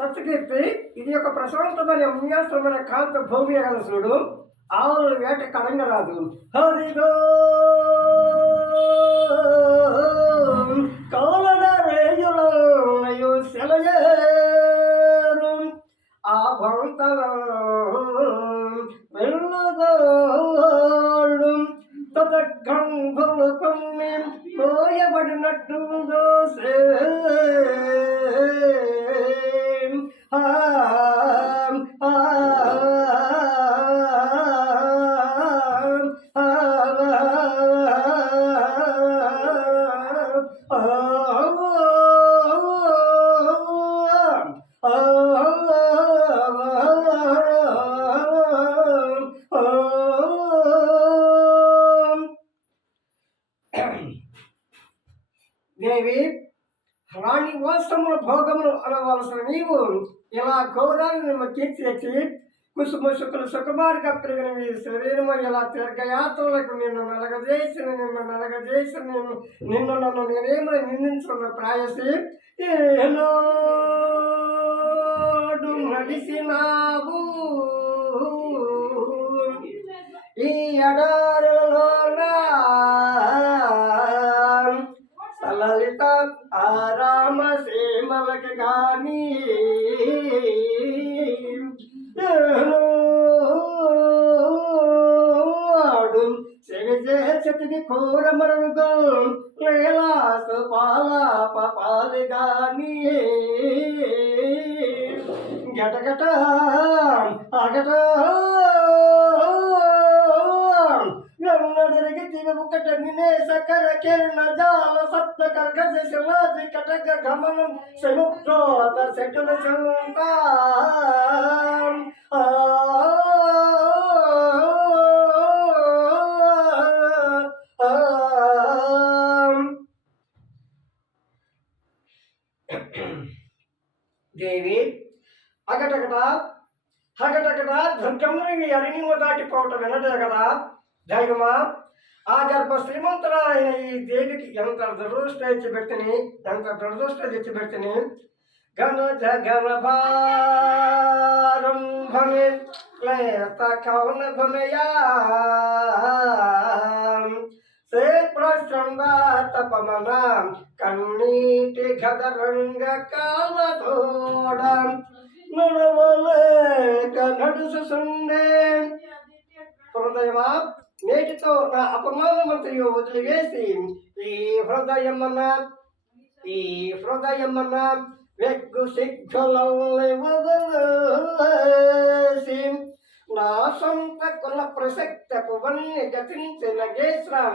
సత్యకీర్తి ఇది ఒక ప్రశాంతమైన ఉన్యాసమైన కాంత భూమి కదా చూడు. ఆవుల వేట కడంగరాదు. హరిగో కౌలడ రేయులయు సెలయేరు ఆ భవంతల వెళ్ళదోళ్ళు తదగంభులు కొన్ని మోయబడినట్టు దోసే దేవి రాణి వాసముల భోగములు అనవలసిన నీవు ఇలా గౌరవాన్ని కీర్తి తెచ్చి కుసుమ శుకులు సుకుమారిగా పెరిగిన మీ శరీరము ఇలా తీర్థయాత్రలకు నిన్ను నలగజేసిన నిన్ను నన్ను నేనేమని నిందించుకున్న ప్రాయసి ఏనాడు నడిసినావు ఈ ఎడారిలోనా లలిత ఆరామ సేమలకి గాని చెవిచేతికి కూర మరుగుతో లేలాసు పాలి గాని గటగట అగట జరిగి తిరుగుకట నినే సకర కిరణ జాల సప్త కర్గజ శివాజి కటక గమనం సముద్రోత శటుల సంత దేవి అగటగట హగటగట దుర్గముని అరిణిము దాటిపోవటం వినటే కదా దైవమా. ఆ గర్భ శ్రీమంతురాలైన ఈ దేవికి ఎంత దురదృష్ట తెచ్చిపెడుతుంది ఘన జగరభారంభమే లేత కౌన భునయా తపమన కన్నీటి గదరంగ కాలతోడ నడవలేక నడుసుండే హృదయమా నేటితో నా అపమానమంతయు వదిలివేసి ఈ హృదయమన్న వెగ్గు సిగ్గులల్ని వదిలేసి నా సొంత కుల ప్రసక్తపు వన్ని గతించిన గేశ్రాం